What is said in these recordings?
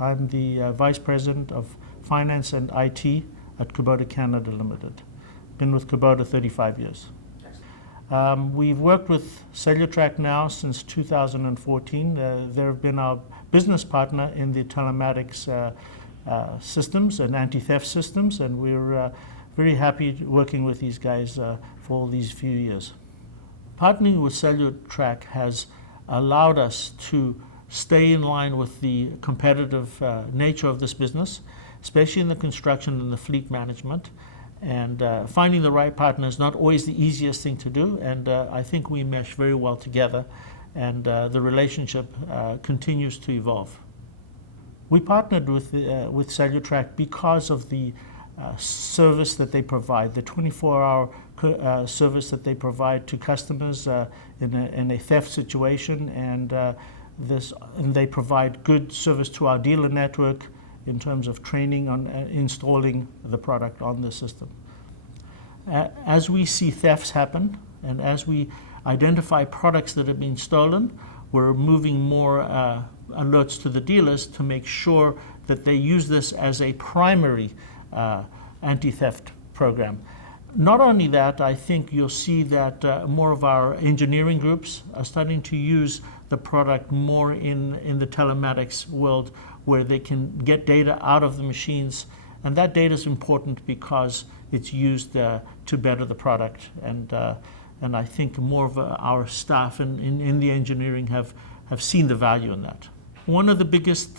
I'm the Vice President of Finance and IT at Kubota Canada Limited. Been with Kubota 35 years. We've worked with CELLUTRAK now since 2014. They have been our business partner in the telematics systems and anti-theft systems, and we're very happy working with these guys for all these few years. Partnering with CELLUTRAK has allowed us to stay in line with the competitive nature of this business, especially in the construction and the fleet management. And finding the right partner is not always the easiest thing to do, and I think we mesh very well together, and the relationship continues to evolve. We partnered with CELLUTRAK because of the service that they provide, the 24-hour service that they provide to customers in a theft situation, and they provide good service to our dealer network in terms of training on installing the product on the system. As we see thefts happen and as we identify products that have been stolen, we're moving more alerts to the dealers to make sure that they use this as a primary anti-theft program. Not only that, I think you'll see that more of our engineering groups are starting to use the product more in the telematics world, where they can get data out of the machines, and that data is important because it's used to better the product, and I think more of our staff in the engineering have seen the value in that. One of the biggest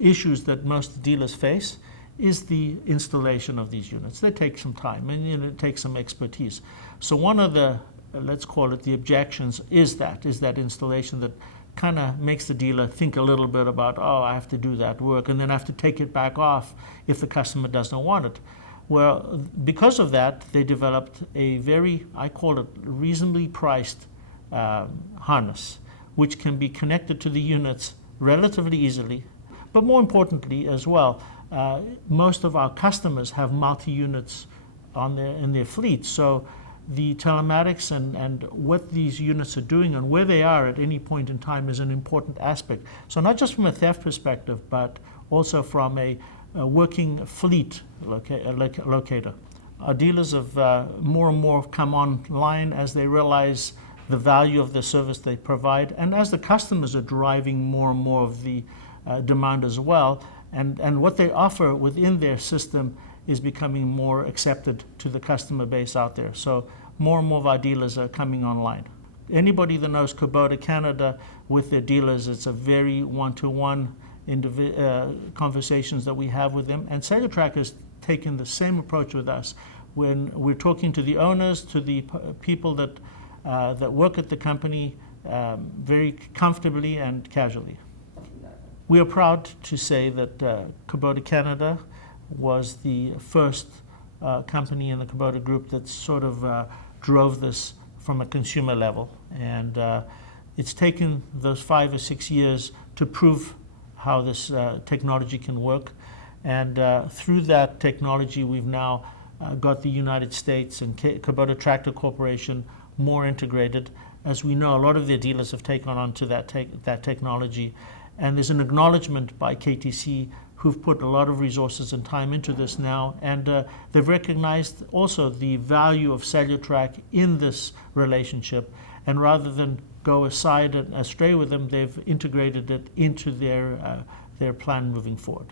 issues that most dealers face is the installation of these units. They take some time, and it takes some expertise. So one of the, let's call it the objections, is that installation that kind of makes the dealer think a little bit about, oh, I have to do that work, and then I have to take it back off if the customer doesn't want it. Well, because of that, they developed a very, I call it, reasonably priced harness, which can be connected to the units relatively easily. But more importantly as well, most of our customers have multi-units in their fleet. So the telematics and what these units are doing and where they are at any point in time is an important aspect. So not just from a theft perspective, but also from a working fleet locator. Our dealers have more and more come online as they realize the value of the service they provide, and as the customers are driving more and more of the demand as well, and what they offer within their system is becoming more accepted to the customer base out there. So more and more of our dealers are coming online. Anybody that knows Kubota Canada with their dealers, it's a very one-to-one conversations that we have with them. And CELLUTRAK has taken the same approach with us. When we're talking to the owners, to the people that work at the company, very comfortably and casually. We are proud to say that Kubota Canada was the first company in the Kubota group that sort of drove this from a consumer level, and it's taken those 5 or 6 years to prove how this technology can work, and through that technology we've now got the United States and Kubota Tractor Corporation more integrated. As we know, a lot of their dealers have taken on to that technology, and there's an acknowledgement by KTC who've put a lot of resources and time into this now, and they've recognized also the value of CELLUTRAK in this relationship, and rather than go aside and astray with them, they've integrated it into their plan moving forward.